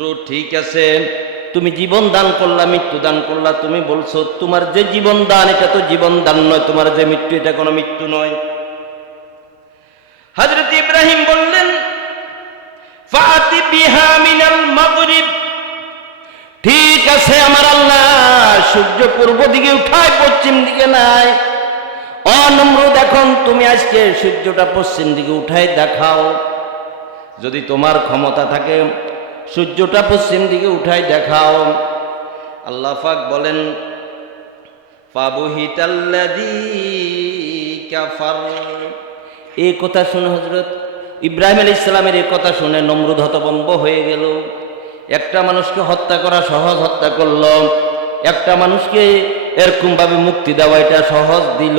তো ঠিক আছে, তুমি জীবন দান করলা, মৃত্যু দান করলা, তুমি বলছো তোমার যে জীবন দান এটা তো জীবন দান নয়, তোমার যে মৃত্যু এটা কোনো মৃত্যু নয়। হযরত ইব্রাহিম বললেন ফাতি বিহা মিনাল মাগরিব, ঠিক আছে আমার আল্লাহ, সূর্য পূর্ব দিকে উঠায় পশ্চিম দিকে নাই। ও নমরুদ, এখন তুমি আজকে সূর্যটা পশ্চিম দিকে উঠায় দেখাও, যদি তোমার ক্ষমতা থাকে সূর্যটা পশ্চিম দিকে উঠায় দেখাও। আল্লাহ পাক বলেন ফাবুহিতাল্লাযী কাফার। এই কথা শুনে হযরত ইব্রাহিম আলাইহিস সালামের এই কথা শুনে নমরুদ হতভম্ব হয়ে গেল। একটা মানুষকে হত্যা করা সহজ, হত্যা করল। একটা মানুষকে এরকম ভাবে মুক্তি দেওয়া এটা সহজ দিল,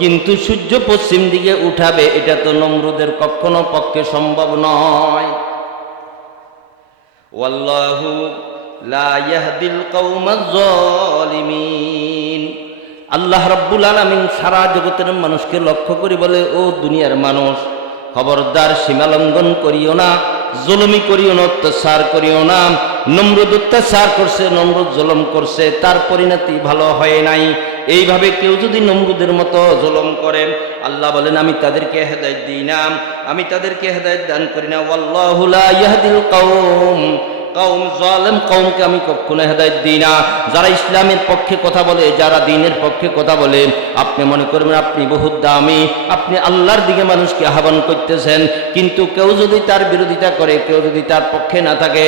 কিন্তু সূর্য পশ্চিম দিকে উঠাবে এটা তো নমরুদের কখনো পক্ষে সম্ভব নয়। ওয়াল্লাহু লা ইয়াহদিল কওমাজ জালিমিন। আল্লাহ রাব্বুল আলামিন সারা জগতের মানুষকে লক্ষ্য করে বলে, ও দুনিয়ার মানুষ, খবরদার সীমালঙ্ঘন করিও না, জুলুমি করিও না, অত্যাচার করিও না। নমরুদ অত্যাচার করছে, নমরুদ জুলুম করছে, তার পরিণতি ভালো হয় নাই। এইভাবে কেউ যদি নমরুদের মতো জুলুম করে, আল্লাহ বলেন আমি তাদেরকে হেদায়েত দিই না, আমি তাদেরকে হেদায়েত দান করি না। ওয়াল্লাহু লা ইয়াহদিল কওম জালিম, কওমকে আমি কখনো হেদায়েত দিই না। যারা ইসলামের পক্ষে কথা বলে, যারা দ্বীনের পক্ষে কথা বলে, আপনি মনে করবেন আপনি বহুত দামি, আপনি আল্লাহর দিকে মানুষকে আহ্বান করতেছেন, কিন্তু কেউ যদি তার বিরোধিতা করে, কেউ যদি তার পক্ষে না থাকে,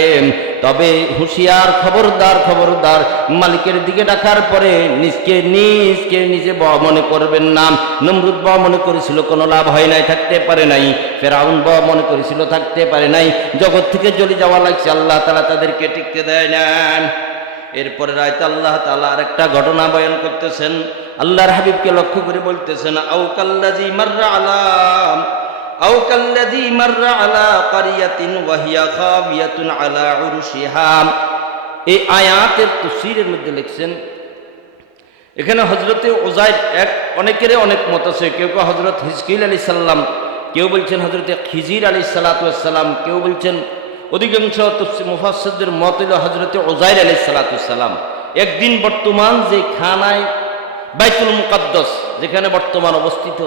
তবে হুঁশিয়ার, খবরদার খবরদার, মালিকের দিকে ডাকার পরে নিজকে নিজে বড় মনে করবেন না। নমরুদ বড় মনে করেছিল, কোনো লাভ হয় নাই, থাকতে পারে নাই। ফেরাউন বড় মনে করেছিল, থাকতে পারে নাই। জগৎ থেকে চলে যাওয়া লাগছে, আল্লাহ তাআলা তাদেরকে টিকতে দেয় না। এরপরে রায়তে আল্লাহ তাআলা আরেকটা ঘটনা বয়ান করতেছেন, আল্লাহর হাবিবকে লক্ষ্য করে বলতেছেন আও কাল্লাযী মাররা আলা ক্বরিয়াতিন ওয়া হিয়া খাবিয়াতুন আলা উরুশিহা। এই আয়াতের তাফসীরের মধ্যে লিখছেন, এখানে হযরতে উযাইর, অনেকেরই অনেক মত আছে, কেউ কেউ হযরত হিজকিল আলাইহিস সালাম, কেউ বলছেন হযরতে খিজির আলাইহিস সালাতু ওয়াস সালাম, কেউ বলছেন, অধিকাংশ তাফসীর মুফাসসিরদের মত হলো হযরতে উযাইর আলাইহিস সালাতু ওয়াস সালাম একদিন বর্তমান যে খানায় বাইতুল মুকাদ্দাস, যেখানে বর্তমান অবস্থিত,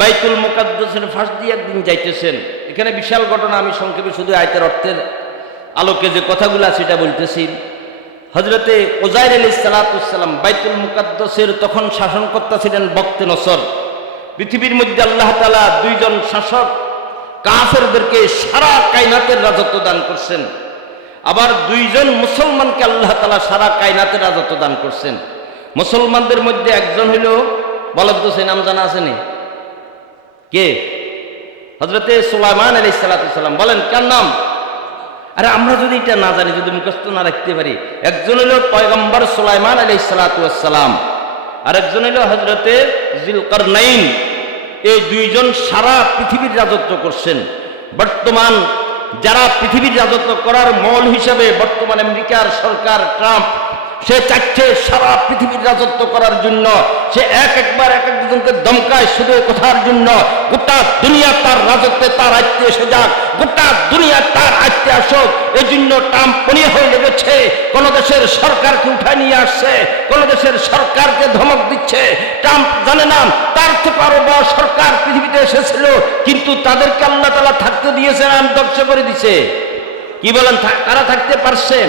বাইতুল মুকাদ্দাসের পাশ দিয়ে একদিন যাইতেছেন। এখানে বিশাল ঘটনা, আমি সংক্ষেপে শুধু আয়াতের অর্থের আলোকে যে কথাগুলো আছে এটা বলতেছি। হযরতে উযাইর আলাইহিস সালাতু ওয়াস সালাম বাইতুল মুকাদ্দাসের তখন শাসনকর্তা ছিলেন বক্তে নসর। পৃথিবীর মধ্যে আল্লাহ তাআলা দুইজন শাসক কাফেরদেরকে সারা কায়নাতের রাজত্ব দান করছেন, আবার দুইজন মুসলমানকে আল্লাহ তাআলা সারা কায়নাতের রাজত্ব দান করছেন। মুসলমানদের মধ্যে একজন হইল, বলেন তো সেই নাম জানা আছে নি? কে? হযরতে সুলাইমান আলাইহিস সালাতু ওয়াস সালাম। বলেন কার নাম? আরে আমরা যদি এটা না জানি, যদি মুখস্থ না রাখতে পারি, একজন হইল পয়গম্বর সুলাইমান আলাইহিস সালাতু ওয়াস সালাম, আর একজন হইল হযরতে যিলকারনাইন। এই দুইজন সারা পৃথিবীর রাজত্ব করছেন। বর্তমান যারা পৃথিবীর রাজত্ব করার মূল হিসাবে বর্তমান আমেরিকার সরকার ট্রাম্প, সে চাচ্ছে সারা পৃথিবীর রাজত্ব করার জন্য। সে একবার এক একজনকে দমকায় শুধু কথার জন্য, গোটা দুনিয়া তার রাজত্বে, তার আয়ত্তে এসে যাক, গোটা দুনিয়া তার আয়ত্তে আসুক। এই জন্য ট্রাম্প মনে হয়ে লেগেছে, কোন দেশের সরকারকে উঠায় নিয়ে আসছে, কোন দেশের সরকারকে ধমক দিচ্ছে। ট্রাম্প জানে না তার থেকে আরো বড় সরকার পৃথিবীতে এসেছিল, কিন্তু তাদেরকে আল্লাহ তাআলা থাকতে দিয়েছে, আর ধ্বংস করে দিছে। কি বলেন, তারা থাকতে পারছে?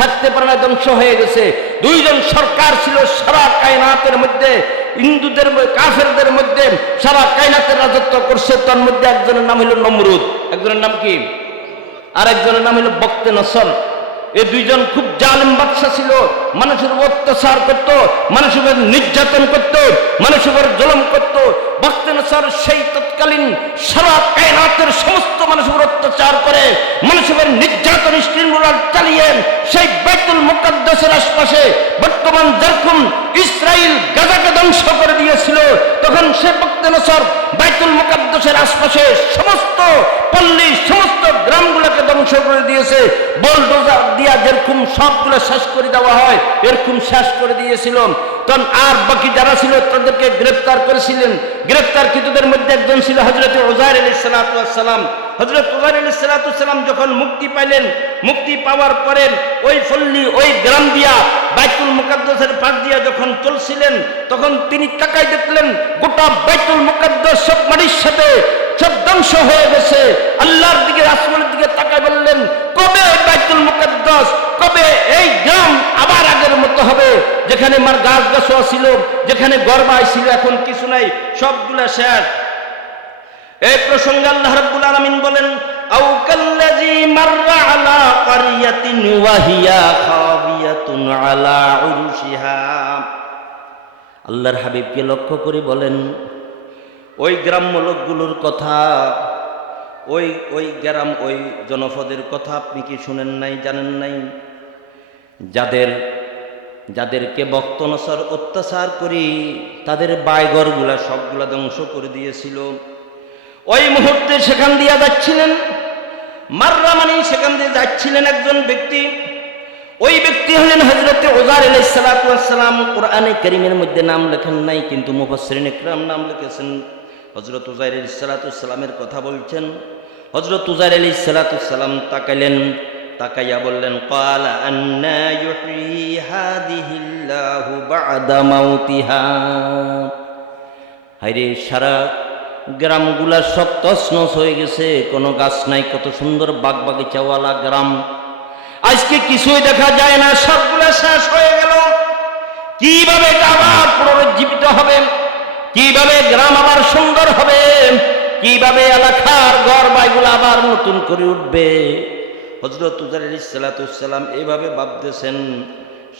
থাকতে পারে না, ধ্বংস হয়ে গেছে। দুইজন সরকার ছিল সারা কায়নাতের মধ্যে, হিন্দুদের কাফেরদের মধ্যে সারা কায়নাতের রাজত্ব করছে। তার মধ্যে একজনের নাম হলো নমরুদ, একজনের নাম কি, আর একজনের নাম হলো বক্তে নসর। এই দুইজন খুব জালিম বাদশা ছিল, মানুষের অত্যাচার করত, মানুষের উপর নির্যাতন করত, মানুষের উপর জুলুম করত। বক্তে নসর সেই তৎকালীন সারা কায়নাতের সমস্ত মানুষের উপর অত্যাচার করে, মানুষের উপর নির্যাতন স্ট্রিমরোলার চালিয়ে সেই বাইতুল মুকাদ্দাসের আশপাশে বর্তমান যেরকম ইসরাইল গাজাকে ধ্বংস করে দিয়েছিল, তখন সে বক্তে নসর বাইতুল মুকাদ্দাসের আশপাশে সমস্ত পল্লী, সমস্ত গ্রামগুলোকে ধ্বংস করে দিয়েছে। বুলডোজার দিয়া যেরকম সবগুলো শেষ করে দেওয়া হয়, এরকম শেষ করে দিয়েছিল। তখন আর বাকি যারা ছিল তাদেরকে গ্রেফতার করেছিলেন। গ্রেফতারকৃতদের মধ্যে একজন ছিল হযরতে উযাইর আলাইহিস সালাতু ওয়াস সালাম। হযরত উজাইর আলাইহিস সালাম যখন মুক্তি পাইলেন, মুক্তি পাওয়ার পরে ওই পল্লী ওই গ্রাম দিয়া বাইতুল মুকাদ্দাসের পাশ দিয়া যখন চলছিলেন, তখন তিনি তাকায় দেখলেন গোটা বাইতুল মুকাদ্দাস সব মাটির সাথে সব ধ্বংস হয়ে গেছে। আল্লাহর দিকে, আসমানের দিকে তাকায় বললেন, কবে বাইতুল মুকাদ্দাস, কবে এই গ্রাম আবার আগের মতো হবে? যেখানে মার গাছ গাছও ছিল, যেখানে গর্বাই ছিল, এখন কিছু নাই, সবগুলা শেষ। এই প্রসঙ্গে আল্লাহ রাব্বুল আলামিন বলেন, আও কাল্লাযী মাররা আলা ক্বারিয়াতিন ওয়া হিয়া খাবিয়াতুন আলা উরুশিহা। আল্লাহর হাবিবকে লক্ষ্য করে বলেন, ওই গ্রাম্য লোকগুলোর কথা, ওই গ্রাম, ওই জনপদের কথা আপনি কি শুনেন নাই, জানেন নাই? যাদেরকে বক্তনসর অত্যাচার করি তাদের বাড়িঘরগুলা সবগুলা ধ্বংস করে দিয়েছিল। ওই মুহূর্তে সেখান দিয়ে যাচ্ছিলেন, মাররা মানে সেখান দিয়ে যাচ্ছিলেন একজন ব্যক্তি। ওই ব্যক্তি হলেন হযরত উজাইর আলাইহিস সালাম। কোরআনে কারীমের মধ্যে নাম লেখেন নাই, কিন্তু মুফাসসিরিন ইকরাম নাম লিখেছেন। হযরত উজাইর আলাইহিস সালামের কথা বলছেন। হযরত উজাইর আলাইহিস সালাম তাকাইলেন, তাকাইয়া বললেন, ক্বালা আন্না ইউহয়ি হাদিহিল্লাহু বা'দা মাউতিহা। হায়রে, সারা গ্রামগুলা সব তছনছ হয়ে গেছে, কোনো গাছ নাই, কত সুন্দর বাগবাগিচাওয়ালা গ্রাম, আজকে কিছুই দেখা যায় না, সবগুলা শেষ হয়ে গেল। কিভাবে এটা আবার পুনরুজ্জীবিত হবে? কিভাবে গ্রাম আবার সুন্দর হবে? কিভাবে এলাকার ঘর বাড়িগুলো আবার নতুন করে উঠবে? হযরত উজাইর আলাইহিস সালাম এইভাবে ভাবতেছেন।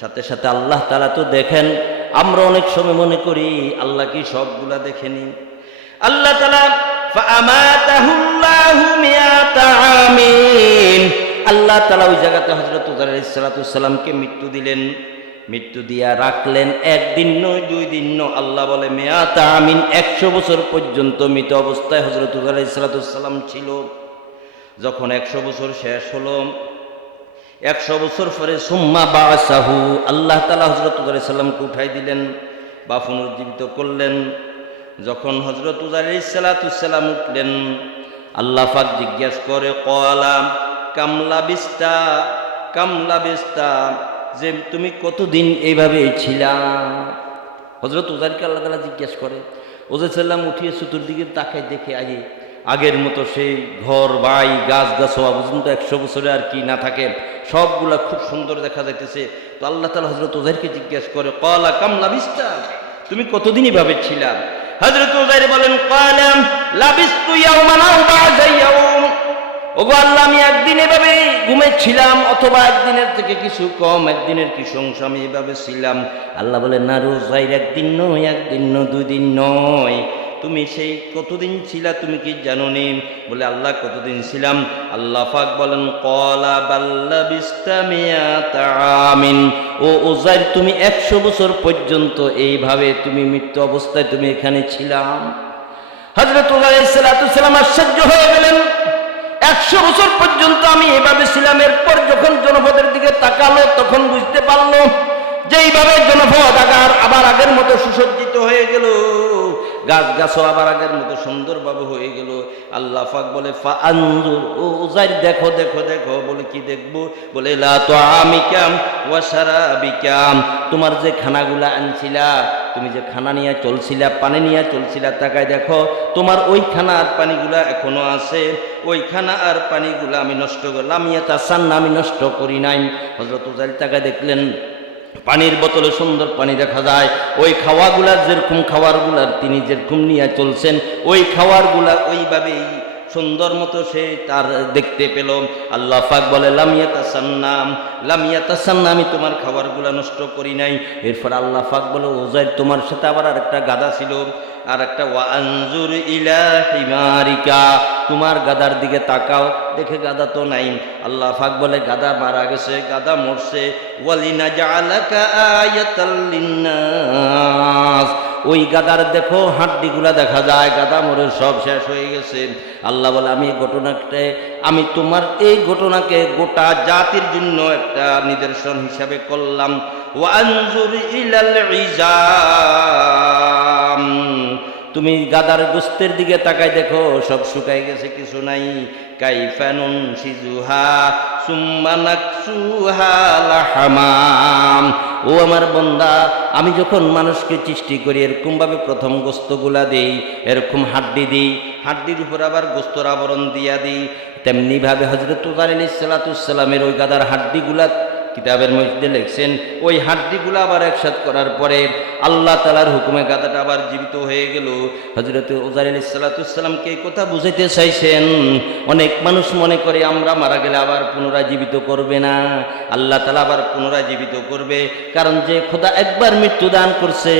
সাথে সাথে আল্লাহ তাআলা তো দেখেন। আমরা অনেক সময় মনে করি আল্লাহ কি সবগুলা দেখেনি? আল্লাহ তাআলা ফাআমাতাহুল্লাহু মিয়াতা আমিন, আল্লাহ তাআলা ওই জায়গাতে হযরত উজাইর আলাইহিস সালামকে মৃত্যু দিলেন। মৃত্যু দিয়া রাখলেন, একদিন নয়, 2 দিন নয়, আল্লাহ বলে মিয়াতা আমিন, 100 বছর পর্যন্ত মৃত অবস্থায় হযরত উজাইর আলাইহিস সালাম ছিল। যখন 100 বছর শেষ হলো, 100 বছর পরে সুম্মা বাসাহু, আল্লাহ তাআলা হযরত উজাইর আলাইহিস সালামকে উঠাই দিলেন বা পুনরুজ্জীবিত করলেন। যখন হযরত উজাইর আলাইহিস সালাম উঠলেন, আল্লাহ পাক জিজ্ঞাসা করে, ক্বালা কাম লাবিস্তা, যে তুমি কতদিন এইভাবে ছিলা? হযরত উজাইরকে আল্লাহ তাআলা জিজ্ঞাসা করে। উজাইর সাল্লাম উঠিয়ে চতুর্দিকে তাকায়, দেখে আগের মতো সেই ঘর বাড়ি গাছ গাছওয়া পর্যন্ত 100 বছরে আর কি না থাকে, সবগুলা খুব সুন্দর দেখা যাইতেছে। তো আল্লাহ তাআলা হযরত উজাইরকে জিজ্ঞাসা করে, ক্বালা কাম লাবিস্তা, তুমি কতদিন এভাবে ছিলা? হযরত উজাইর বলেন, ক্বালা লাবিস্তু ইয়াওমান আও বা'দা ইয়াওম, ওগো আল্লাহ, আমি একদিন এভাবে ঘুমেছিলাম, অথবা একদিনের থেকে কিছু কম, একদিনের কিছু অংশ আমি এভাবে ছিলাম। আল্লাহ বলে, না রে উজাইর, একদিন নয়, 2 দিন নয়, তুমি সেই কতদিন ছিলা তুমি কি জানো নি? বলে, আল্লাহ কতদিন ছিলাম? আল্লাহ পাক বলেন, ক্বালা বাল লাবিস্তা মিয়াতা আমিন, ও উজাইর, তুমি 100 বছর পর্যন্ত এইভাবে তুমি মৃত্যু অবস্থায় তুমি এখানে ছিলাম। হযরত উজাইর আলাইহিস সালাম আশ্চর্য হয়ে গেলেন, 100 বছর পর্যন্ত আমি এভাবে ছিলাম। এরপর যখন জনপদের দিকে তাকালো, তখন বুঝতে পারলো যে এইভাবে জনপদ আবার আগের মতো সুসজ্জিত হয়ে গেল, গাছ গাছও আবার আগের মতো সুন্দরভাবে হয়ে গেল। আল্লাহ পাক বলে, ফাআনজুর, ও উজাইর, দেখো দেখো দেখো। বলে, কি দেখবো? বলে, লা তুআমিকা ওয়া শারাবিকা, তোমার যে খানাগুলা আনছিলা, তুমি যে খানা নিয়ে চলছিলা, পানি নিয়ে চলছিলা, তাকায় দেখো, তোমার ওই খানা আর পানিগুলা এখনো আছে। ওই খানা আর পানিগুলা আমি নষ্ট করলাম, আমি নষ্ট করি নাই। হযরত উজাইর তাকায় দেখলেন, পানির বোতলে সুন্দর পানি দেখা যায়। ওই খাওয়াগুলার যেরকম খাওয়ারগুলার তিনি যেরকম নিয়ে চলছেন, ওই খাওয়ারগুলা ওইভাবেই সুন্দর মতো সে তার দেখতে পেল। আল্লাহ পাক বলে, লাম ইয়াতাসান্না, আমি তোমার খাবারগুলা নষ্ট করি নাই। এরপর আল্লাহ পাক বলে, উজাইর, তোমার সাথে আবার আরেকটা গাধা ছিল, আর একটা, ওয়া আনজুর ইলা হিমারিকা, তোমার গাদার দিকে তাকাও, দেখে গাদা তো নাই। আল্লাহ পাক বলে, গাদা মারা গেছে, গাদা মরছে। ওয়ালিনাজআলাকা আয়াতাল লিন্নাস, ওই গাদার দেখো হাড্ডিগুলা দেখা যায়, গাদা মরে সব শেষ হয়ে গেছে। আল্লাহ বলে, আমি তোমার এই ঘটনাকে গোটা জাতির জন্য একটা নিদর্শন হিসাবে করলাম। ওয়া আনজুর ইলাল ইজাম, তুমি গাদার গোস্তের দিকে তাকাই দেখো, সব শুকাই গেছে, কিছু নাই। কাইফা নুনশিজুহা সুম্মা নাকসুহা লাহামাম। ও আমার বান্দা, আমি যখন মানুষকে সৃষ্টি করি এরকম ভাবে প্রথম গোস্তগুলা দেই, এরকম হাড্ডি দিই, হাড্ডির উপর আবার গোস্তর আবরণ দিয়া দিই। তেমনি ভাবে হযরত উযার আলাইহিস সালামের ওই গাদার হাড্ডিগুলা কিতাবের মধ্যে লিখছেন, ওই হাড্ডিগুলো আবার একসাথ করার পরে আল্লাহ তাআলার হুকুমে গাদাটা আবার জীবিত হয়ে গেল। হযরত উযার আলাইহিস সালামকে এই কথা বুঝাইতে চাইছেন। অনেক মানুষ মনে করে আমরা মারা গেলে আবার পুনরায় জীবিত করবে না, আল্লাহ তাআলা আবার পুনরায় জীবিত করবে। কারণ যে খোদা একবার মৃত্যু দান করছে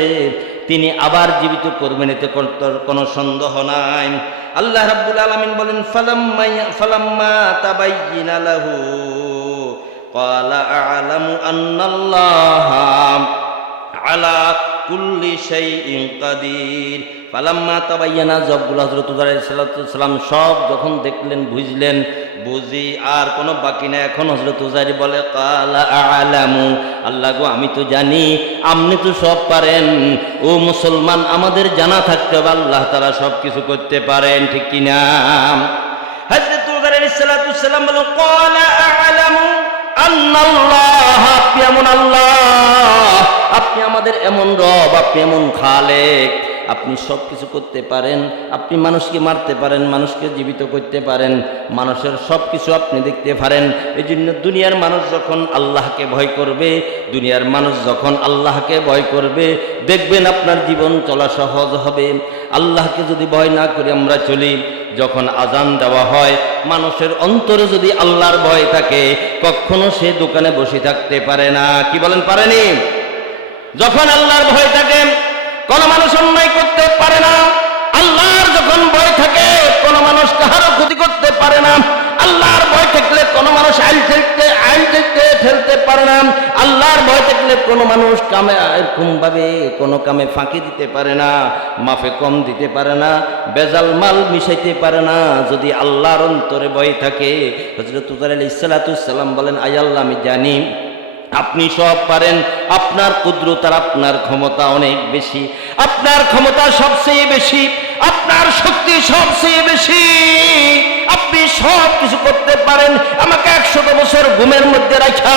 তিনি আবার জীবিত করবেন, এতে কোনো সন্দেহ নাই। আল্লাহ রাব্বুল আলামিন বলেন, ফালাম্মা তাবায়্যানা লাহু ক্বালা আ'লামু আন্নাল্লাহা আলা কুল্লি শাইইন কাদির। ফালাম্মা তাবায়্যানা, জবগুলো হযরত উযার আলাইহিস সালাম সব যখন দেখলেন, বুঝলেন, বুঝি আর কোনো বাকি না। এখন হযরত উযার বলে, ক্বালা আ'লামু, আল্লাহ গো আমি তো জানি, আপনি তো সব পারেন। ও মুসলমান, আমাদের জানা থাকতে হবে আল্লাহ তাআলা সব কিছু করতে পারেন, ঠিক কিনা? হযরত উযার আলাইহিস সালাম বলে, ক্বালা আ'লামু আন্নাল্লাহ, আপনি এমন আল্লাহ, আপনি আমাদের এমন রব, আপনি এমন খালেক, আপনি সব কিছু করতে পারেন। আপনি মানুষকে মারতে পারেন, মানুষকে জীবিত করতে পারেন, মানুষের সব কিছু আপনি দেখতে পারেন। এই জন্য দুনিয়ার মানুষ যখন আল্লাহকে ভয় করবে, দুনিয়ার মানুষ যখন আল্লাহকে ভয় করবে, দেখবেন আপনার জীবন চলা সহজ হবে। আল্লাহকে যদি ভয় না করে আমরা চলি, যখন আজান দেওয়া হয় মানুষের অন্তরে যদি আল্লাহর ভয় থাকে, কখনো সে দোকানে বসে থাকতে পারে না। কি বলেন, পারেনি? যখন আল্লাহর ভয় থাকে কোন মানুষ অন্যায় করতে পারে না। আল্লাহর যখন ভয় থাকে কোন মানুষ কাহারও ক্ষতি করতে পারে না। আল্লাহর ভয় থাকলে কোন মানুষ আইল থেকে ঠেলতে পারে না। আল্লাহর ভয় থাকলে কোন মানুষ কামে এরকম ভাবে কোন কামে ফাঁকি দিতে পারে না, মাফে কম দিতে পারে না, বেজাল মাল মিশাইতে পারে না, যদি আল্লাহর অন্তরে ভয় থাকে। হযরত উযার আলাইহিস সালাম বলেন, আয় আল্লাহ, আমি জানি আপনি সব পারেন, আপনার কুদরত আর আপনার ক্ষমতা অনেক বেশি, আপনার ক্ষমতা সবচেয়ে বেশি, আপনার শক্তি সবচেয়ে বেশি, আপনি সব কিছু করতে পারেন। আমাকে 100 বছর ঘুমের মধ্যে রাখা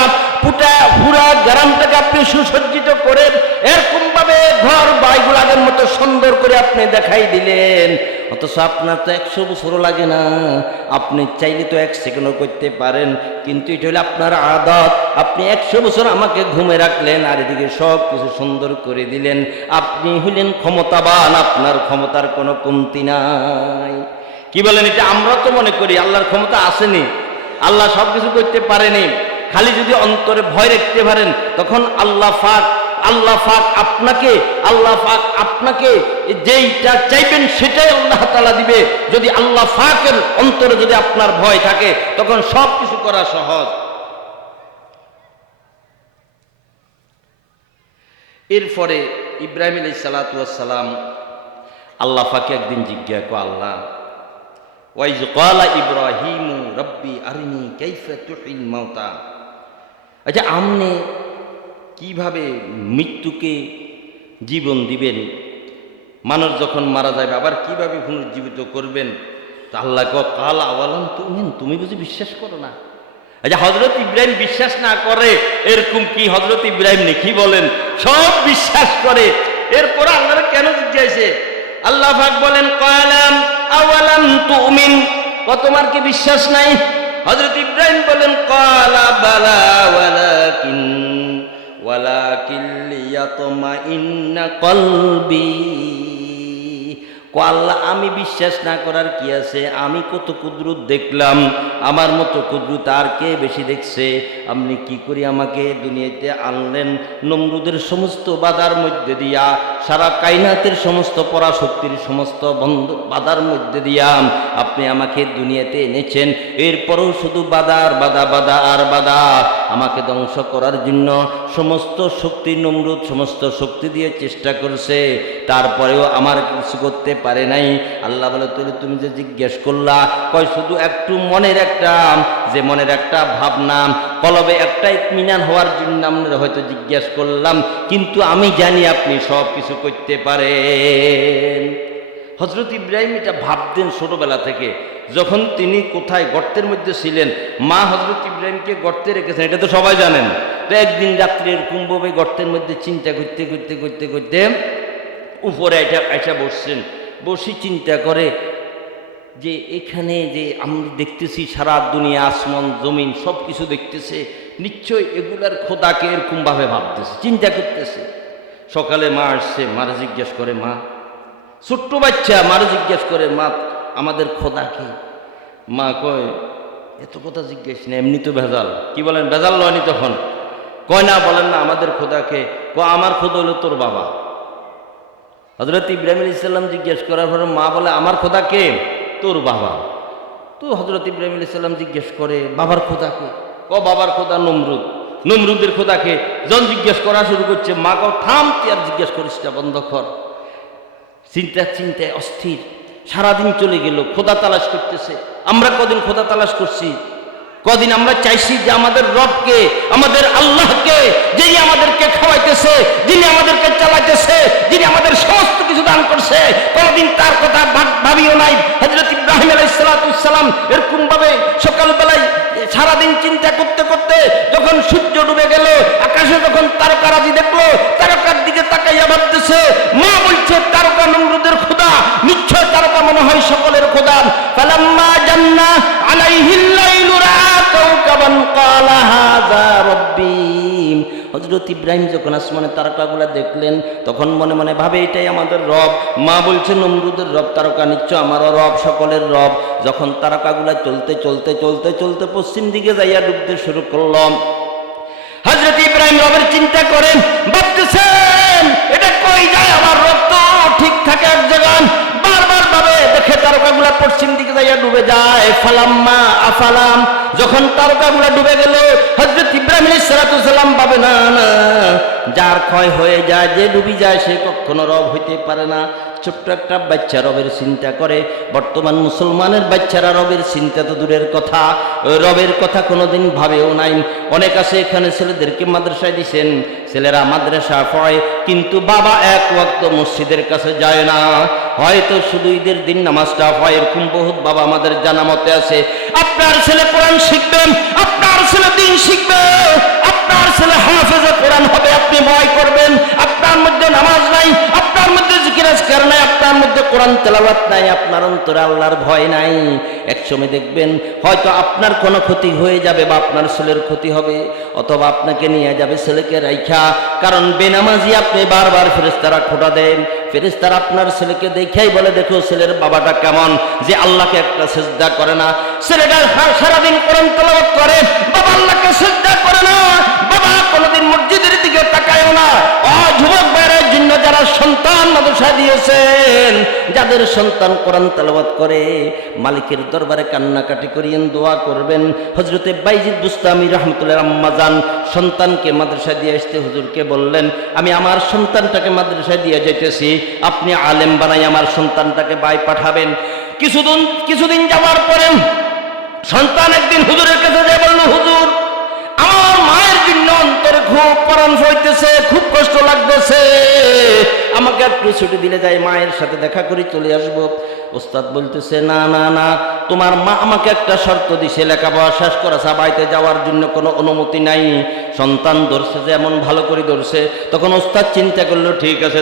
পুরা গ্রামটাকে আপনি সুসজ্জিত করে এরকম ভাবে ঘর বাইগুলাদের মতো সুন্দর করে আপনি দেখাই দিলেন, অথচ আপনার তো 100 বছরও লাগে না। আপনি চাইলে তো 1 সেকেন্ডও করতে পারেন, কিন্তু এটা হলো আপনার আদত। আপনি 100 বছর আমাকে ঘুমে রাখলেন আর এদিকে সব কিছু সুন্দর করে দিলেন। আপনি হইলেন ক্ষমতাবান, আপনার ক্ষমতার কোনো কমতি নাই। কি বলেন? এটা আমরা তো মনে করি আল্লাহর ক্ষমতা আসেনি, আল্লাহ সব কিছু করতে পারেনি। খালি যদি অন্তরে ভয় রাখতে পারেন, তখন আল্লাহ পাক আপনাকে যেইটা চাইবেন সেটাই আল্লাহ তাআলা দিবে। যদি আল্লাহ পাকের অন্তরে যদি আপনার ভয় থাকে, তখন সব কিছু করা সহজ। এরপরে ইব্রাহিম আলাইহিস সালাম আল্লাহ পাককে একদিন জিজ্ঞাসা করে, আল্লাহ, ওয়াইজ ক্বালা ইব্রাহিমু রব্বি আরিনি কাইফা তুহিল মাউতা, আচ্ছা আপনি কিভাবে মৃত্যুকে জীবন দিবেন, মানুষ যখন মারা যাবে আবার কিভাবে পুনর্জীবিত করবেন? তা আল্লাহ কালা আওয়ালাম তুমিন, তুমি বুঝি বিশ্বাস করো না? আচ্ছা হযরত ইব্রাহিম বিশ্বাস না করে এরকম কি হযরত ইব্রাহিম নেই? কি বলেন, সব বিশ্বাস করে। এরপর আল্লাহ কেন জিজ্ঞাসা? আল্লাহ পাক বলেন, কালাম আওয়ালাম তুমিন, তোমার কি বিশ্বাস নাই? হযরত ইব্রাহিম বলেন, কালা বালা ওয়ালাকিন লিয়াতমাইন্না কলবি। আল্লাহ, আমি বিশ্বাস না করার কি আছে? আমি কত কুদরত দেখলাম, আমার মতো কুদরত আর কে বেশি দেখছে? আপনি কি করে আমাকে দুনিয়াতে আনলেন? নমরুদের সমস্ত বাধার মধ্যে দিয়া, সারা কায়নাতের সমস্ত পরাশক্তির সমস্ত বাধার মধ্যে দিয়া আপনি আমাকে দুনিয়াতে এনেছেন। এরপরেও শুধু বাধার বাধা আর বাধা, আমাকে ধ্বংস করার জন্য সমস্ত শক্তি নমরুদ সমস্ত শক্তি দিয়ে চেষ্টা করছে, তারপরেও আমার কিছু করতে পারে নাই। আল্লাহ বলে, তুমি যে জিজ্ঞেস করলা, কয় শুধু একটু মনের একটা ভাবনা, কলবে একটা ইতমিনান হওয়ার জন্য আমরা হয়তো জিজ্ঞেস করলাম, কিন্তু আমি জানি আপনি সব কিছু করতে পারেন। হজরত ইব্রাহিম এটা ভাবতেন ছোটবেলা থেকে, যখন তিনি কোথায় গর্তের মধ্যে ছিলেন, মা হজরত ইব্রাহিমকে গর্তে রেখেছেন, এটা তো সবাই জানেন। তো একদিন রাত্রে এরকম ভাবে গর্তের মধ্যে চিন্তা করতে করতে করতে করতে উপরে আইসা বসছেন। বসি চিন্তা করে যে এখানে যে আমি দেখতেছি সারা দুনিয়া, আসমান জমিন সব কিছু দেখতেছে, নিশ্চয় এগুলার খোদাকে এরকমভাবে ভাবতেছে, চিন্তা করতেছে। সকালে মা আসছে, মারা জিজ্ঞেস করে, মা, ছোট্ট বাচ্চা মারা জিজ্ঞেস করে, মা আমাদের খোদাকে? মা কয়, এত কথা জিজ্ঞেস না, এমনি তো ভেজাল। কি বলেন, ভেজাল লয়নি তখন? কয় না, বলেন না আমাদের খোদাকে। আমার খোদা হলো তোর বাবা। হজরত ইব্রাহিম আলাইহিস সালাম জিজ্ঞেস করার পরে মা বলে, আমার খোদা কে? তোর বাবা। তো হজরত ইব্রাহিম আলাইহিস সালাম জিজ্ঞেস করে, বাবার খোদাকে? বাবার খোদা নমরুদ। নমরুদের খোদাকে যখন জিজ্ঞেস করা শুরু করছে, মা কও, থাম, তুই আর জিজ্ঞেস করিস না, বন্ধ কর। চিন্তায় অস্থির। সারাদিন চলে গেল, খোদা তালাশ করতেছে। আমরা কদিন খোদা তালাশ করছি? কদিন আমরা চাইছি যে আমাদের রবকে, আমাদের আল্লাহকে, যিনি আমাদেরকে খাওয়াইতেছে, যিনি আমাদেরকে চালাইতেছে, যিনি আমাদের সমস্ত কিছু দান করছে, কোনদিন তার কথা ভাবিও নাই। হযরত ইব্রাহিম আলাইহিস সালাম এরকম ভাবে সকালবেলায় সারাদিন চিন্তা করতে করতে যখন সূর্য ডুবে গেল, আকাশে যখন তারকারাজি দেখলো, তারকার দিকে তাকাইয়া ভাবতেছে। মা বলছে, তারকা নমরুদের খোদা, নিশ্চয় তারকা মনে হয় সকলের খোদা। ফালাম্মা জান্না আলাইহিল লাইলু রাআ কাওকাবান ক্বালা হাযা রাব্বী। হযরত ইব্রাহিম যখন আসমানে তারকাগুলা দেখলেন, তখন মনে মনে ভাবে, এটাই আমাদের রব। মা বলছে, নমরুদের রব তারকা, নিশ্চয় আমারও রব, সকলের রব। যখন তারকাগুলা চলতে চলতে চলতে চলতে পশ্চিম দিকে যাইয়া ডুবতে শুরু করলাম, হযরত ইব্রাহিম রবের চিন্তা করেন, ভাবতেছেন, এটা কই যায় আমার রব? তো ঠিক থাকে এক জায়গায়। বারবার ভাবে, দেখে তারকাগুলা পশ্চিম দিকে যাইয়া ডুবে যায়। ফালাম্মা আফালাম, যখন তারকাগুলা ডুবে গেল, হযরত ইব্রাহিম আলাইহিস সালাম ভাবে, না না, যার ক্ষয় হয়ে যায়, যে ডুবি যায়, সে কখনো রব হইতে পারে না। ছোট্ট একটা বাচ্চা রবের চিন্তা করে। বর্তমান মুসলমানের বাচ্চারা রবের চিন্তা তো দূরের কথা, রবের কথা কোনোদিন ভাবেও নাই। অনেক আছে এখানে ছেলেদেরকে মাদ্রাসায় দিছেন, ছেলেরা মাদ্রাসা পড়ে, কিন্তু বাবা এক ওয়াক্ত মসজিদের কাছে যায় না। হয়তো শুধু ঈদের দিন নামাজটা হয়, এরকম বহুত বাবা আমাদের জানা মতে আছে। আপনার ছেলে কোরআন শিখবেন, আপনার ছেলে দিন শিখবে, আপনার ছেলে হাফেজে কোরআন হবে, আপনি ভয় করবেন। আপনার মধ্যে নামাজ নাই, আপনার মধ্যে জিকির আজকার নাই, আপনার মধ্যে কোরআন তেলাওয়াত নাই, আপনার অন্তরে আল্লাহর ভয় নাই। একসময় দেখবেন হয়তো আপনার কোনো ক্ষতি হয়ে যাবে, বা আপনার ছেলের ক্ষতি হবে, অথবা আপনাকে নিয়ে যাবে ছেলেকে রাইখা। কারণ বেনামাজি আপনি বারবার ফেরেশতারা খোঁটা দেন। ফেরেশতারা আপনার ছেলেকে দেখাই বলে, দেখো ছেলের বাবাটা কেমন, যে আল্লাহকে একটা সিজদা করে না। ছেলেটা সারাদিন কোরআন তেলাওয়াত করে, বাবা আল্লাহকে সিজদা করে না, বাবা কোনোদিন মসজিদের দিকে তাকায়ও না। যুবক ভাইয়ের জন্য যারা সন্তান মাদ্রাসা দিয়েছেন, যাদের সন্তান কোরআন তেলাওয়াত করে, মালিকের দরবারে কান্নাকাটি করিয়েন, দোয়া করবেন। হযরতে বাইজিদ বুস্তামি রাহমাতুল্লাহ আম্মা জান সন্তানকে মাদ্রাসা দিয়ে আসতে হুজুরকে বললেন, আমি আমার সন্তানটাকে মাদ্রাসায় দিয়ে যেতেছি, আপনি আলেম বানাই আমার সন্তানটাকে বাই পাঠাবেন। কিছুদিন যাওয়ার পরে সন্তান একদিন হুজুরের কাছে যায়, বলল, হুজুর, আমার মায়ের জন্য অন্তরে খুব পরাণ হইতেছে, খুব কষ্ট লাগতেছে, আমাকে একটু ছুটি দিলে যাই, মায়ের সাথে দেখা করে চলে আসবো। ওস্তাদ বলতেছে, না না না, তোমার মা আমাকে একটা শর্ত দিছে, লেখাপড়া শেষ করা বাড়িতে যাওয়ার জন্য কোনো অনুমতি নাই। সন্তান ধরছে, যেমন ভালো করে ধরছে। তখন ওস্তাদ চিন্তা করলো, ঠিক আছে,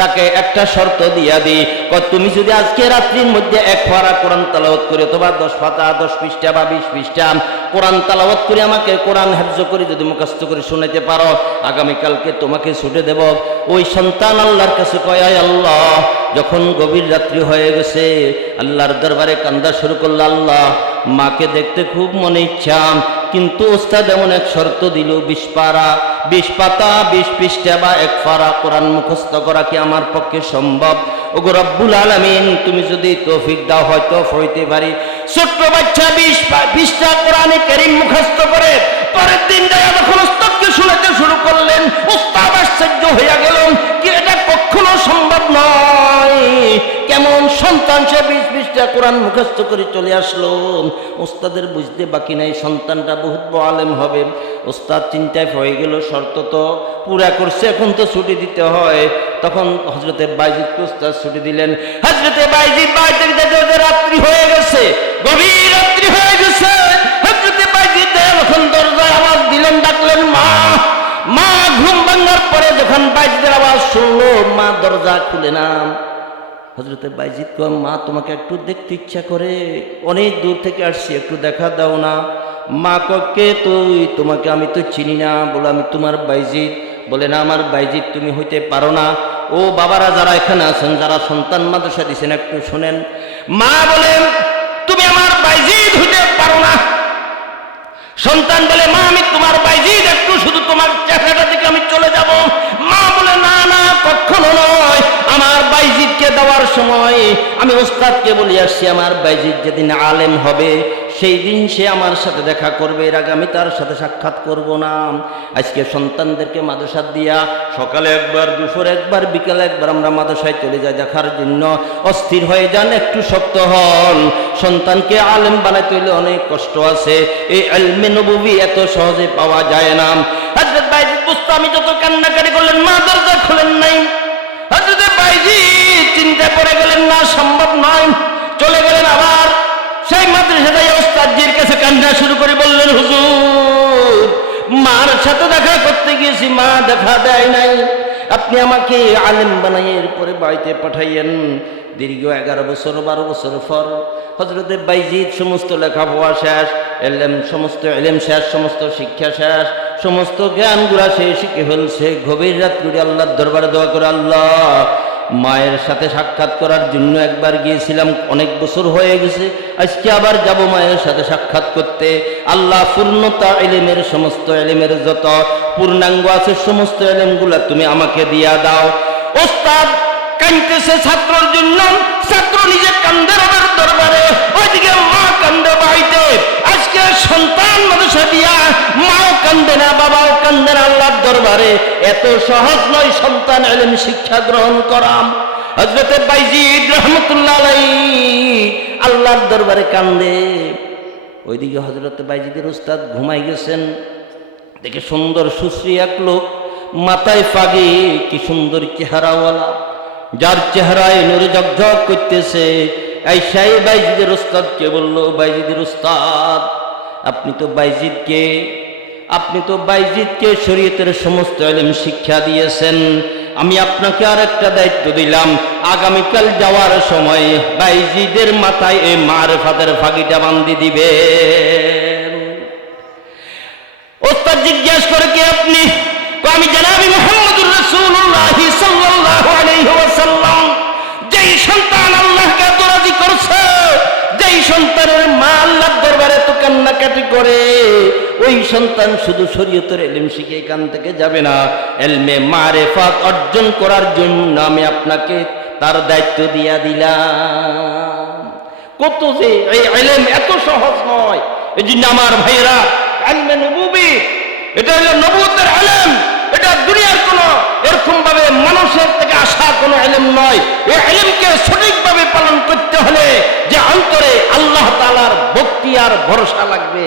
তাকে একটা শর্ত দিয়া দিই। তুমি যদি আজকে রাত্রির মধ্যে এক পারা কোরআন তেলাওয়াত করে, অথবা 10 পাতা 10 পৃষ্ঠা বা 20 পৃষ্ঠা কোরআন তেলাওয়াত করে আমাকে কোরআন হেফজ করে যদি মুখস্থ করে শোনাতে পারো, আগামীকালকে তোমাকে ছুটে দেব। ওই সন্তান আল্লাহর কাছে কয়, আয় আল্লাহ, যখন গভীর রাত্রি হয়ে গেছে, আল্লাহর দরবারে কান্দা শুরু করলো, আল্লাহ, মাকে দেখতে খুব মনে ইচ্ছা, কিন্তু ওস্তাদ এমন এক শর্ত দিল, 20 পারা 20 পাতা 20 পৃষ্ঠা বা 1 পারা কোরআন মুখস্থ করা কি আমার পক্ষে সম্ভব? ওগো রব্বুল আলামিন, তুমি যদি তৌফিক দাও, হয়তো হইতে পারি। ছোট্ট বাচ্চা 20 পৃষ্ঠা কোরআনে কারীম মুখস্থ করে পরের দিন যায় যখন ওস্তাদকে শোনাতে শুরু করলেন, ওস্তাদ আশ্চর্য হইয়া গেলেন, কি এটা কখনো সম্ভব নয়, কেমন সন্তান সে 20 পৃষ্ঠা কোরআন মুখস্থ করে চলে আসলো। ওস্তাদের বুঝতে বাকি নাই, সন্তানটা বহুত বড় আলেম হবে। ওস্তাদ চিন্তায় হয়ে গেল, শর্ত তো পুরা করছে, এখন তো ছুটি দিতে হয়। তখন হযরতে বাইজিদকে উস্তাদ ছুটি দিলেন। হযরতে বাইজিদ বাড়ি থেকে দেখতে রাত্রি হয়ে গেছে, গভীর রাত্রি হয়ে গেছে। হযরতে বাইজিদ যখন দরজায় আওয়াজ দিলেন, ডাকলেন মা। মা ঘুম ভাঙার পরে যখন বাইজিদের আওয়াজ শুনলো, মা দরজা খুলে না। হযরতে বাইজিদ কয়, মা তোমাকে একটু দেখতে ইচ্ছা করে, অনেক দূর থেকে আসছি, একটু দেখা দাও না। মা কয়, কে তুই? তোমাকে আমি তো চিনি না। বলে, আমি তোমার বাইজিদ। বলে, না আমার বাইজিদ তুমি হইতে পারো না। ও বাবারা যারা এখানে আছেন, যারা সন্তান মাদ্রাসা দিয়েছেন, একটু শুনেন। মা বলেন, তুমি আমার বাইজিদ হইতে পারো না। সন্তান বলে, মা আমি তোমার বাইজিদ, একটু শুধু তোমার চেহারাটা থেকে আমি চলে যাব। মা বলে, না না কখনো নয়, আমার বাইজিদকে দেওয়ার সময় আমি ওস্তাদকে বলে আসছি, আমার বাইজিদ যেদিন আলেম হবে সেই দিন সে আমার সাথে দেখা করবে, এর আগে আমি তার সাথে সাক্ষাৎ করব না। আজকে সন্তানদেরকে মাদ্রাসা দিয়া সকালে একবার, দুপুরে একবার, বিকালে একবার আমরা মাদ্রাসায় চলে যাই দেখার জন্য। অস্থির হয়ে যান, একটু শক্ত হন। সন্তানকে আলেম বানাইতে হইলে অনেক কষ্ট আছে। এই ইলমে নবুবী এত সহজে পাওয়া যায় না। হযরত বাইজিদ বুঝতো, আমি যত কান্নাকাটি করলেন, মা দরজা খুলেন নাই। হযরত বাইজিদ চিন্তায় পড়ে গেলেন, না সম্ভব নয়। চলে গেলেন আবার সেই মাদ্রাসায় ওস্তাদজির কাছে কান্না শুরু করে বললেন, হুজুর মার সাথে দেখা করতে গিয়েছি, মা দেখা দেয় নাই, আপনি আমাকে আলেম বানাই এরপরে বাড়িতে পাঠাইয়েন। দীর্ঘ 11 বছর 12 বছর পর হযরতে বাইজিদ সমস্ত লেখাপড়া শেষ, সমস্ত ইলম শেষ, সমস্ত শিক্ষা শেষ, সমস্ত জ্ঞানগুলা সে শিখে ফেলছে। গভীর রাত করে আল্লাহর দরবারে দোয়া করে, আল্লাহ মায়ের সাথে সাক্ষাৎ করার জন্য একবার গিয়েছিলাম, অনেক বছর হয়ে গেছে, আজকে আবার যাব মায়ের সাথে সাক্ষাৎ করতে। আল্লাহ পূর্ণতা ইলমের, সমস্ত ইলমের যত পূর্ণাঙ্গ আছে সমস্ত ইলমগুলা তুমি আমাকে দিয়া দাও। ওস্তাদ কাঁদতেছে ছাত্রর জন্য, ছাত্র নিজে কান্দে রবের দরবারে, ওইদিকে মা কান্দে বাড়িতে। আজকে সন্তান মাদ্রাসা দিয়া মাও কান্দে না, বাবাও কান্দে না আল্লাহর দরবারে। এত সহজ নয় সন্তান ইলম শিক্ষা গ্রহণ করা। হযরতে বাইজিদ রাহমাতুল্লাহ আলাইহি আল্লাহর দরবারে কান্দে। ওইদিকে হযরতে বাইজিদের উস্তাদ ঘুমাই গেছেন। দেখে সুন্দর সুশ্রী এক লোক, মাথায় পাগড়ি, কি সুন্দর চেহারাওয়ালা, যার চেহারায় নূরে ঝকঝক করতেছে। এই সেই বাইজিদের উস্তাদকে বলল, বাইজিদের উস্তাদ আপনি তো বাইজিদকে শরীয়তের সমস্ত ইলম শিক্ষা দিয়েছেন, আমি আপনাকে আর একটা দায়িত্ব দিলাম, আগামীকাল যাওয়ার সময় বাইজিদের মাথায় এই মারফাতের ফাগিটা বান্ধি দিবেন। ওস্তাদ জিজ্ঞাসা করে, কে আপনি? আমি জনাবি মুহাম্মদুর রাসূলুল্লাহ সাল্লাল্লাহু আলাইহি ওয়াসাল্লাম। যেই সন্তান আল্লাহকে এত রাজি করছে, যেই সন্তানের মা আল্লাহর দরবারে তো কান্নাকাটি করে, ওই সন্তান শুধু শরীয়তের ইলম শিখে এখান থেকে যাবে না, ইলমে মারিফাত অর্জন করার জন্য আমি আপনাকে তার দায়িত্ব দিয়া দিলাম। কত যে এই ইলম এত সহজ নয়। এই জন্য আমার ভাইয়েরা, ইলমে নবুবী এটা হলো নবুয়তের ইলম, এটা দুনিয়ার কোনো এরকম ভাবে মানুষের থেকে আসা কোনো ইলম নয়। এই ইলমকে সঠিকভাবে পালন করতে হলে যে অন্তরে আল্লাহ তাআলার ভক্তি আর ভরসা লাগবে।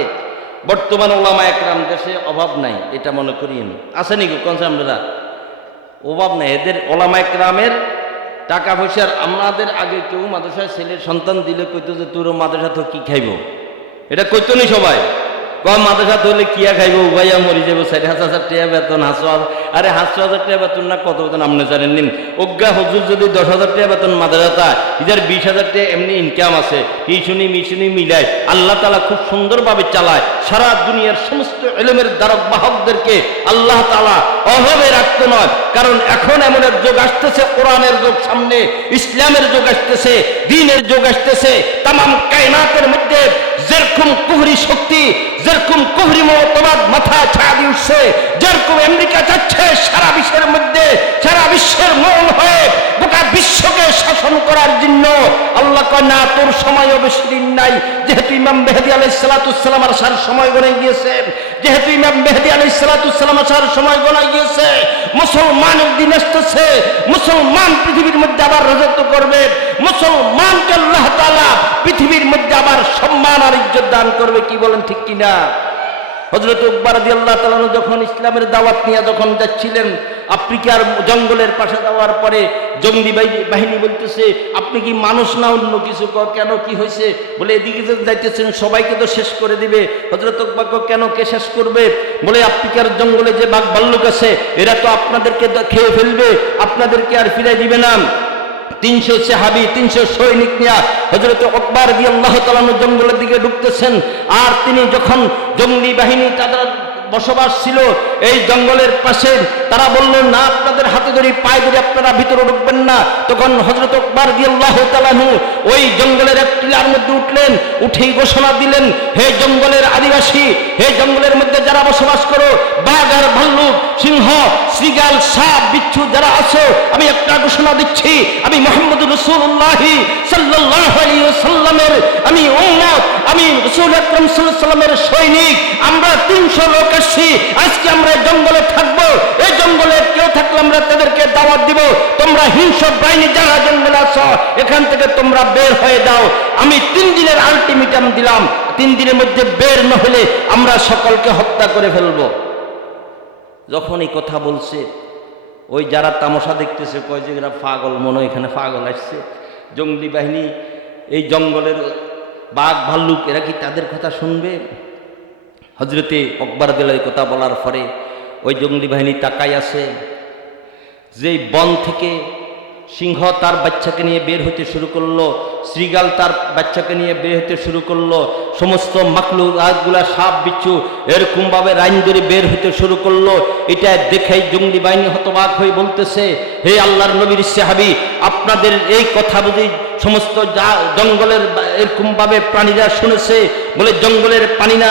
বর্তমান ওলামা একরাম দেশে অভাব নাই, এটা মনে করিয়েন। আছে নাকি কোন আমরা অভাব নাই এদের ওলামা একরামের টাকা পয়সার। আমাদের আগে কেউ মাদ্রাসায় ছেলের সন্তান দিলে কইতো যে তোর মাদ্রাসা তো কি খাইব, এটা কইতো নি সবাই। মাদ্রাসা ধরলে কিয়া খাইব, উভাইয়া মরি যাবো, 4,500 টাকা বেতন, আরে 500,000 টাকা বেতন না কত বেতন আপনি জানেন নিন। অজ্ঞা হুজুর যদি 10,000 টাকা বেতন মাদ্রাসা, ইদার 20,000 টাকা এমনি ইনকাম আছে, টিউশনি মিশনি মিলায় আল্লাহ তাআলা খুব সুন্দরভাবে চালায়। সারা দুনিয়ার সমস্ত ইলমের ধারক বাহকদেরকে আল্লাহ তাআলা অভাবে রাখতো নয়। কারণ এখন এমন এক যুগ আসতেছে, কোরআনের যুগ সামনে, ইসলামের যুগ আসতেছে, দ্বীনের যুগ আসতেছে। তামাম কায়নাতের মধ্যে যেরকম কুফরি শক্তি, যেরকম কুফরি মতবাদ মাথা ছায়া দিয়ে উঠছে, যেরকম আমেরিকা যাচ্ছে সারা বিশ্বের মধ্যে, সারা বিশ্বের মূল হয়ে গোটা বিশ্বকে শাসন করার জন্য, আল্লাহ কয় না তোর সময়ও বেশি দিন নাই। যেহেতু ইমাম মেহেদী আলাইহিস সালাম আসার সময় গণে গিয়েছে, যেহেতু ইমাম মেহেদী আলাইহিস সালাম আসার সময় গণে গিয়েছে, মুসলমানের দিন আসতেছে, মুসলমান পৃথিবীর মধ্যে আবার রাজত্ব করবে, মুসলমানকে আল্লাহ তাআলা পৃথিবীর মধ্যে আবার সম্মান আর ইজ্জত দান করবে। কি বলেন ঠিক কিনা? হযরত উকবা রাদিয়াল্লাহু তাআলা আনহু যখন ইসলামের দাওয়াত নিয়ে যখন যাচ্ছিলেন আফ্রিকার জঙ্গলের পাশে যাওয়ার পরে জঙ্গি বাহিনী বলতেছে, আপনি কি মানুষ না অন্য কিছু? কেন, কি হয়েছে? বলে এদিকে যে যাইতেছেন সবাইকে তো শেষ করে দিবে। হযরত উকবা কেন, কে শেষ করবে? বলে আফ্রিকার জঙ্গলে যে বাঘ ভাল্লুক আছে এরা তো আপনাদেরকে খেয়ে ফেলবে, আপনাদেরকে আর ফিরাই দিবে না। 300 সাহাবী 300 সৈনিক নিয়ে হযরত উকবা রাদিয়াল্লাহু তাআলা আনহু জঙ্গলের দিকে ঢুকতেছেন। আর তিনি যখন জঙ্গি বাহিনী তাদের বসবাস ছিল এই জঙ্গলের পাশে, তারা বললেন না আপনাদের হাতে ধরে পায়ে ধরে আপনারা ভিতরে ঢুকবেন না। তখন হযরত উকবা রাদিয়াল্লাহু তাআলা আনহু ওই জঙ্গলের এক টিলার মধ্যে উঠলেন, উঠেই ঘোষণা দিলেন, হে জঙ্গলের আদিবাসী, হে জঙ্গলের মধ্যে যারা বসবাস করো, বাঘ আর ভাল্লুক, সিংহ, শৃগাল, সাপ, বিচ্ছু যারা আছো, আমি একটা ঘোষণা দিচ্ছি, আমি মুহাম্মদুর রাসূলুল্লাহ সাল্লাল্লাহু আলাইহি ওয়াসাল্লামের আমি উম্মত, আমি রাসূল আকরাম সাল্লাল্লাহু আলাইহি ওয়াসাল্লামের সৈনিক। আমরা 300 লোক আসছি, আজকে আমরা জঙ্গলে থাকবো। এই জঙ্গলে কেউ থাকলে আমরা তাদেরকে দাওয়াত দিব, তোমরা হিংস্র বাহিনী যারা জঙ্গলে আছো এখান থেকে তোমরা বের হয়ে যাও। আমি 3 দিনের আলটিমেটাম দিলাম, 3 দিনের মধ্যে বের না হলে আমরা সকলকে হত্যা করে ফেলবো। যখন এই কথা বলছে ওই যারা তামাশা দেখতেছে কয় যে এরা পাগল, মনে হয় এখানে পাগল আসছে। জঙ্গলি বাহিনী, এই জঙ্গলের বাঘ ভাল্লুক এরা কি তাদের কথা শুনবে? হযরতে উকবা রাদিয়াল্লাহু কথা বলার পরে ওই জঙ্গলি বাহিনী তাকাই আছে। যেই বন থেকে সিংহ তার বাচ্চাকে নিয়ে বের হতে শুরু করলো, শৃগাল তার বাচ্চাকে নিয়ে বের হতে শুরু করলো, সমস্ত মাখলুকাতগুলা সাপ বিচ্ছু এরকম ভাবে লাইন ধরে বের হতে শুরু করলো। এটা দেখেই জঙ্গলি বাহিনী হতবাক হয়ে বলতেছে, হে আল্লাহর নবীর সাহাবী, আপনাদের এই কথা বুঝি সমস্ত জঙ্গলের এরকম ভাবে প্রাণীরা শুনেছে? বলে জঙ্গলের প্রাণী না,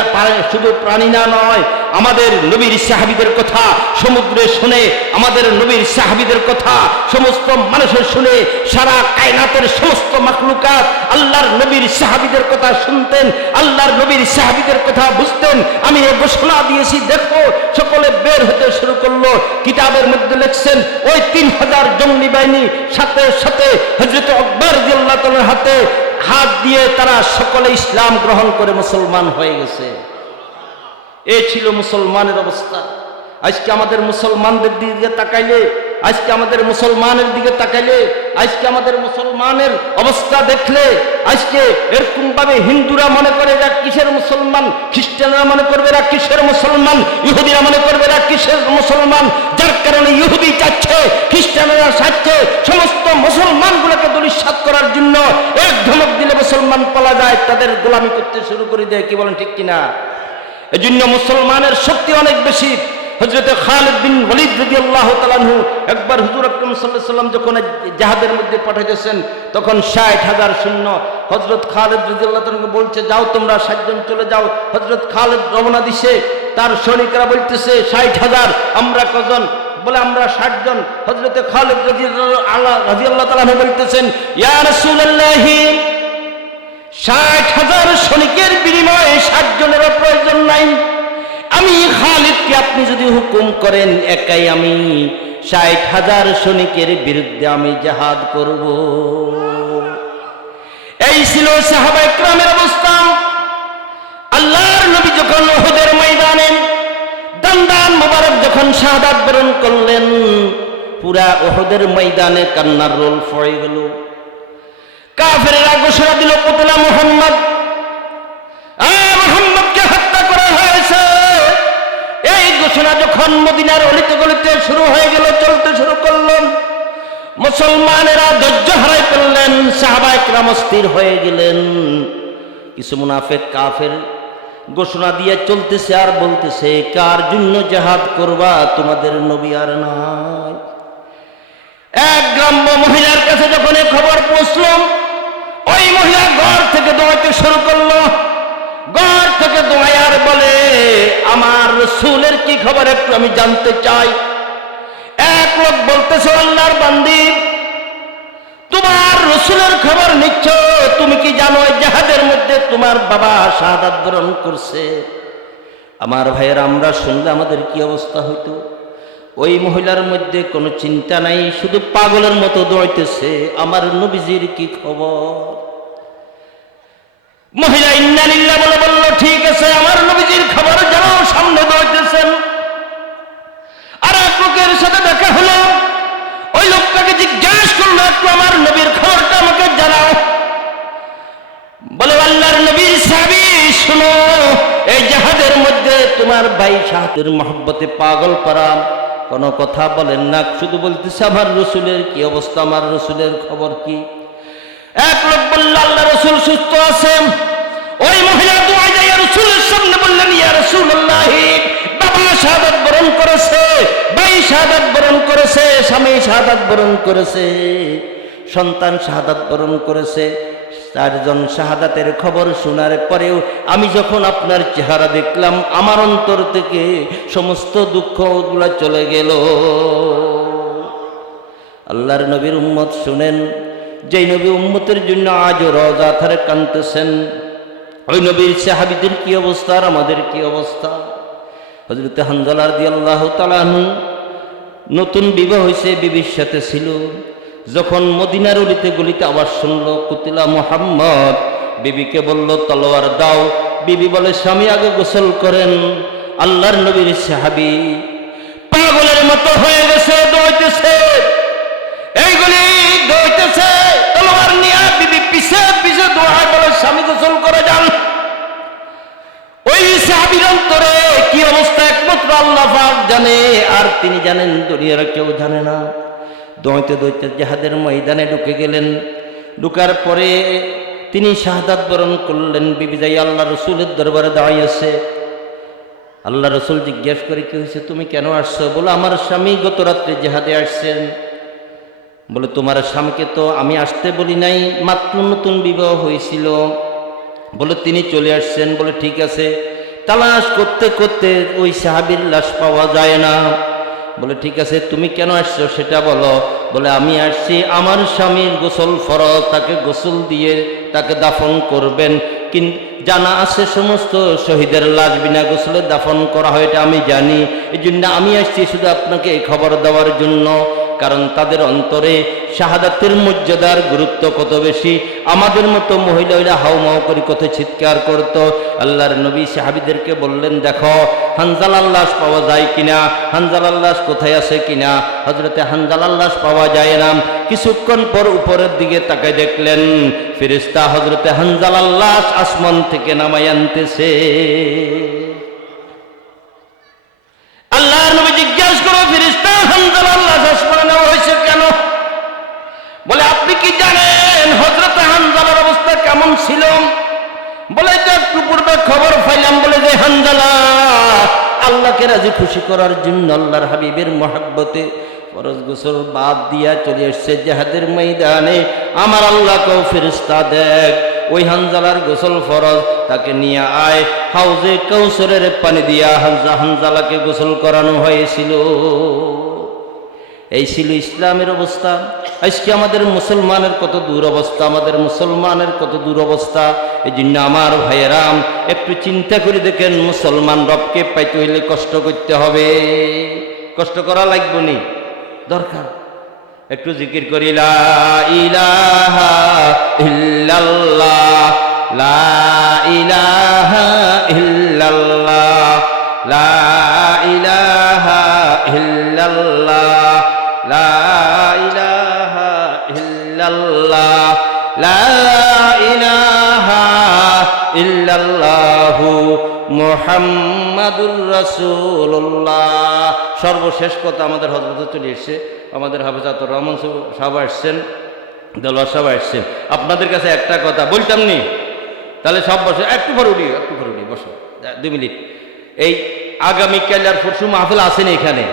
শুধু প্রাণী না নয়, আমাদের নবীর সাহাবীদের কথা সমুদ্রে শুনে, আমাদের নবীর সাহাবীদের কথা সমস্ত মানুষের শুনে, সারা কায়নাতের সমস্ত মাখলুকাত আল্লাহর নবীর সাহাবীদের কথা শুনতেন, আল্লাহর নবীর সাহাবীদের কথা বুঝতেন। আমি এই ঘোষণা দিয়েছি, দেখো সকলে বের হতে শুরু করলো। কিতাবের মধ্যে লিখছেন ওই 3000 জঙ্গলি বাহিনী সাথে সাথে হযরত উকবা রাদিয়াল্লাহু তাআলার হাতে হাত দিয়ে তারা সকলে ইসলাম গ্রহণ করে মুসলমান হয়ে গেছে। এই ছিল মুসলমানের অবস্থা। আজকে আমাদের মুসলমানদের দিকে তাকাইলে, আজকে আমাদের মুসলমানের দিকে তাকাইলে, আজকে আমাদের মুসলমানের অবস্থা দেখলে, আজকে এরকম ভাবে হিন্দুরা মনে করে এরা কিসের মুসলমান, খ্রিস্টানরা মনে করবে এরা কিসের মুসলমান, ইহুদিরা মনে করবে এরা কিসের মুসলমান। যার কারণে ইহুদি চাচ্ছে, খ্রিস্টানরা চাচ্ছে সমস্ত মুসলমানগুলোকে দলিত করার জন্য। এক ধমক দিলে মুসলমান পালা যায়, তাদের গোলামি করতে শুরু করে দেয়। কি বলেন ঠিক কিনা? এজন্য মুসলমানের শক্তি অনেক বেশি। হযরত খালিদ বিন ওয়ালিদ রাদিয়াল্লাহু তাআলা আনহু একবার হুজুর আকরাম সাল্লাল্লাহু আলাইহি ওয়াসাল্লাম যখন জিহাদের মধ্যে পাঠাইতেছেন তখন 60,000 সৈন্য হযরত খালিদ রাদিয়াল্লাহু তাআলা বলছে, যাও তোমরা 60 জন চলে যাও। হযরত খালিদ রওনা দিছে, তার সৈনিকরা বলতেছে 60,000, আমরা কজন? বলে আমরা 60 জন। হযরত খালিদ রাদিয়াল্লাহু তাআলা আনহু বলতেছেন, ইয়া রাসূলুল্লাহ, 60,000 সৈনিকের বিনিময়ে 60 জনেরও প্রয়োজন নাই। আমি খালিদকে আপনি যদি হুকুম করেন, একাই আমি 60,000 সৈনিকের বিরুদ্ধে আমি জিহাদ করব। এই ছিল সাহাবায়ে কেরামের অবস্থা। আল্লাহর নবী যখন উহুদের ময়দানে দান মোবারক যখন শাহাদাত বরণ করলেন, পুরা উহুদের ময়দানে কান্নার রোল পড়ে গেল। কাফেররা ঘোষণা দিল, কুতলা মুহাম্মদ, মুহাম্মদকে হত্যা করা হয়েছে। এই ঘোষণা যখন মদিনার অলিতে গলিতে শুরু হয়ে গেল, চলতে শুরু করলেন, মুসলমানেরা ধৈর্য হারাই ফেললেন, সাহাবায়ে কেরাম অস্থির হয়ে গেলেন। কিছু মুনাফিক কাফের ঘোষণা দিয়ে চলতেছে আর বলতেছে, কার জন্য জিহাদ করবা? তোমাদের নবী আর নাই। এক গ্রাম্য মহিলার কাছে যখন এই খবর পৌঁছল, ওই মহিলা ঘর থেকে দৌড়াতে শুরু করলো। ঘর থেকে দৌড়ায় আর বলে, আমার রাসূলের কি খবর একটু আমি জানতে চাই। এক লোক বলতেছে, আল্লাহর বান্দি, তোমার রাসূলের খবর নিচ্ছ, তুমি কি জানো জিহাদের মধ্যে তোমার বাবা শাহাদাত বরণ করছে? আমার ভাইয়েরা, আমরা শুনলে আমাদের কি অবস্থা হইতো? ওই মহিলার মধ্যে কোনো চিন্তা নাই, শুধু পাগলের মতো দৌড়াইতেছে, আমার নবীজির কি খবর। মহিলা ইন্না লিল্লাহ বলে বলল, ঠিক আছে আমার নবীজির খবর জানাও। সামনে দৌড়তেছেন। আর এক লোকের সাথে দেখা হলো, ওই লোকটাকে জিজ্ঞাসা করলো, একটু আমার নবীর খবরটা আমাকে জানাও। বলে, আল্লাহর নবীর সাহাবী শুনো, এই জাহাজের মধ্যে তোমার ভাই শাহাদের মহব্বতে পাগল করা, কোনো কথা বলেন না, শুধু বলতেছে আমার রসুলের কি অবস্থা, আমার রসুলের খবর কি। এক লোক বলল, আল্লাহ রসুল সুস্থ আছেন। ওই মহিলা দোয়া যায় রসুলের সামনে বললেন, ইয়া রাসূলুল্লাহ, বাবা শাহাদাত বরণ করেছে, ভাই শাহাদাত বরণ করেছে, স্বামী শাহাদাত বরণ করেছে, সন্তান শাহাদাত বরণ করেছে। চারজন শাহাদাতের খবর শোনার পরেও আমি যখন আপনার চেহারা দেখলাম, আমার অন্তর থেকে সমস্ত দুঃখগুলো চলে গেল। আল্লাহর নবীর উম্মত শুনেন, যেই নবী উম্মতের জন্য আজও রওজা ধারে কাঁদতেছেন, ওই নবীর সাহাবীদের কি অবস্থা আর আমাদের কি অবস্থা। হযরত হানজালা রাদিয়াল্লাহু তাআলা আনহু নতুন বিবাহ হয়েছে, বিবির সাথে ছিল। যখন মদিনার অলিতে গলিতে আওয়াজ শুনল কুতিলা মুহাম্মদ, বিবিকে বলল তলোয়ার দাও। বিবি বলে, স্বামী আগে গোসল করেন। আল্লাহর নবীর সাহাবী পাগলের মতো হয়ে গেছে, দৌড়তেছে, এইগুলি দৌড়তেছে তলোয়ার নিয়ে। বিবি পিছে পিছে দৌড়ায়, বলে স্বামী গোসল করে যান। ওই সাহাবীর অন্তরে কি অবস্থা একমাত্র আল্লাহ পাক জানে, আর তিনি জানেন, দুনিয়ার কেউ জানে না। দৌড়তে দৌড়তে জিহাদের ময়দানে ঢুকে গেলেন। ঢুকার পরে তিনি শাহাদাত বরণ করলেন। বিবি যাই আল্লাহ রসুলের দরবারে দাঁড়িয়েছে। আল্লাহ রসুল জিজ্ঞেস করে, কি হয়েছে, তুমি কেন আসছো? বলে, আমার স্বামী গত রাত্রে জিহাদে আসছেন। বলে, তোমার স্বামীকে তো আমি আসতে বলি নাই, মাত্র নতুন বিবাহ হয়েছিল। বলে, তিনি চলে আসছেন। বলে, ঠিক আছে। তালাশ করতে করতে ওই সাহাবীর লাশ পাওয়া যায় না। বলে, ঠিক আছে, তুমি কেন আসছো সেটা বলো। বলে, আমি আসছি, আমার স্বামীর গোসল ফরজ, তাকে গোসল দিয়ে তাকে দাফন করবেন। কিন্তু জানা আছে সমস্ত শহীদের লাশ বিনা গোসলে দাফন করা হয়, এটা আমি জানি। এই জন্য আমি আসছি শুধু আপনাকে এই খবর দেওয়ার জন্য। কারণ তাদের অন্তরে শাহাদাতের মর্যাদার গুরুত্ব কত বেশি। আমাদের মতো মহিলারা হাউমাউ করে কত চিৎকার করত। আল্লাহর নবী সাহাবীদেরকে বললেন, দেখো হানজালার লাশ পাওয়া যায় কিনা, হানজালার লাশ কোথায় আছে কিনা। হযরতে হানজালার লাশ পাওয়া যায় না। কিছুক্ষণ পর উপরের দিকে তাকায় দেখলেন, ফেরেশতা হযরতে হানজালার লাশ আসমান থেকে নামায় আনতেছে। আল্লাহর নবী জিজ্ঞাসা করো, ফেরেশতা হানজালার লাশ আসমানে নেওয়া হয়েছে কেন? বলে, আপনি কি জানেন হযরত হানজালার অবস্থা কেমন ছিল? বলে, যে একটু পূর্বে খবর পাইলাম, বলে যে হানজালা আল্লাহকে রাজি খুশি করার জন্য আল্লাহর হাবিবের মহব্বতে ফরজ গোসল বাদ দিয়া চলে এসছে জিহাদের ময়দানে। আমার আল্লাহকেও ফেরেশতা দেখ, ওই হানজালার গোসল ফরজ, তাকে নিয়ে আয়। হাউজে কাউসারের পানি দিয়া হানজালাকে গোসল করানো হয়েছিল। এই ছিল ইসলামের অবস্থা। আজকে আমাদের মুসলমানের কত দুরবস্থা, আমাদের মুসলমানের কত দুরবস্থা। এই জন্য আমার ভাইয়েরাম, একটু চিন্তা করে দেখেন, মুসলমান রবকে পাইতে হইলে কষ্ট করতে হবে। কষ্ট করা লাগবে নি, দরকার। একটু জিকির করি, লা ইলাহা ইল্লাল্লাহ, লা ইলাহা ইল্লাল্লাহ, লা ইলাহা ইল্লাল্লাহ, লা ইলাহা ইল্লাল্লাহ, লা ইলাহা ইল্লাল্লাহু মুহাম্মাদুর রাসূলুল্লাহ। সর্বশেষ কথা, আমাদের হযরত চলে এসেছে, আমাদের হাফেজাতুর রহমান সাহেব আসছেন, দেলোয়ার সাহেব আসছেন। আপনাদের কাছে একটা কথা বলতাম নি, তাহলে সব বসে, একটু পর উঠি বসো 2 মিনিট। এই আগামীকাল আর পরশু মাহফিল আছেন এখানে।